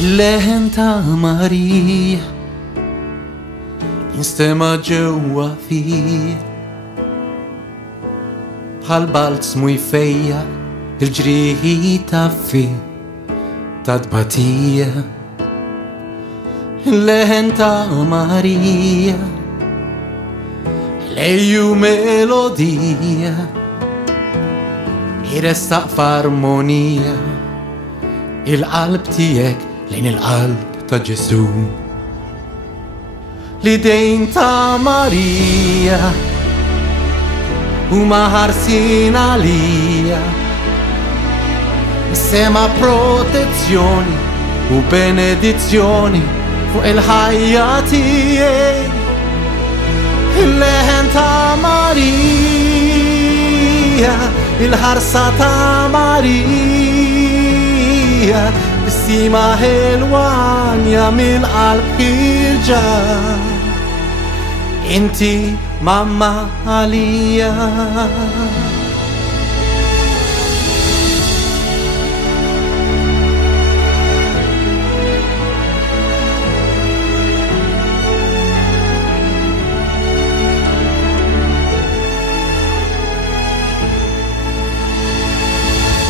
Il-leħen ta' Marija jinstema ġewwa fija bħal balz mujfejja il-ġrieħi taffi ta' tbatija. Il-leħen ta' Marija lejju melodija jirestaq f'armonija il-qalb tijek lejn il-qalb ta' Ġesu. L-idejn ta' Marija huma ħarsin għalija, sema protezzjoni u benedizzjoni fuq il-ħajja tiegħi. Il-leħen ta' Marija, il-ħarsa ta' Marija, is-sima ħelwanja mill-qalb irġa' inti mamma għalija.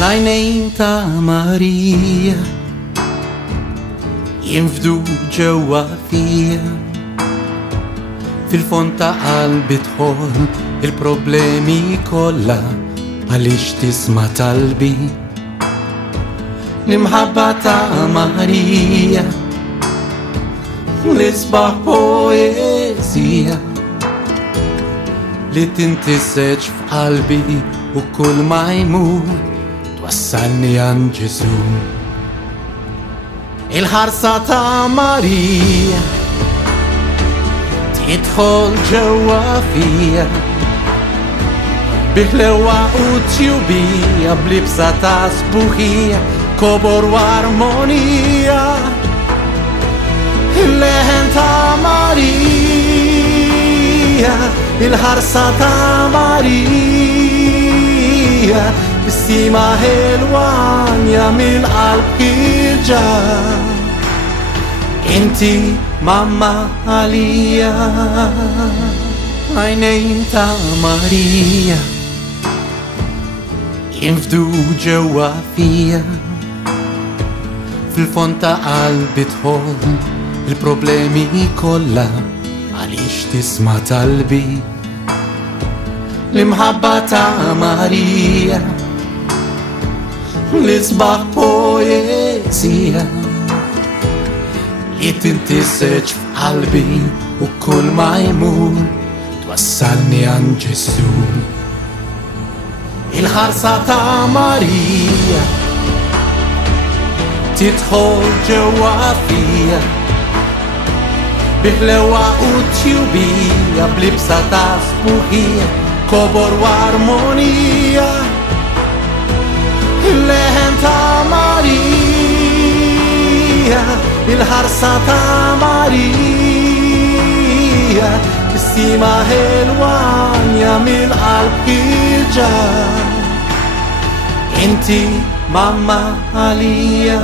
L-għajnejn ta' Marija jinfdu ġewwa fija, fil-fond ta' qalbi tħoll il-problemi kollha għaliex tisma' talbi. L-imħabba ta' Marija l-isbaħ poezija li tintiseġ f'qalbi u kull ma jmur twassalni għand Ġesu. Il-ħarsa ta' Marija tidħol ġewwa fija bil-ħlewa u tjubija bl-ibsa ta' sbuħija kobor u armonija. Il-leħen ta' Marija, il-ħarsa ta' Marija, is-sima ħelwanja mill-qalb irġa' inti mamma għalija. Għajnejn ta' Marija jinfdu ġewwa fija, fil-fond ta' qalbi tħoll il-problemi kollha għaliex tisma' talbi. L-imħabba ta' Marija l-isbaħ poezija li tintiseġ f'qalbi u kull ma jmur twassalni għand Ġesu. Il-ħarsa ta' Marija tidħol ġewwa fija bil-ħlewa u tjubija bl-ibsa ta' sbuħija kobor u armonija. Il-leħen ta' Marija, il-ħarsa ta' Marija, is-sima ħelwanja mill-qalb irġa' inti mamma għalija.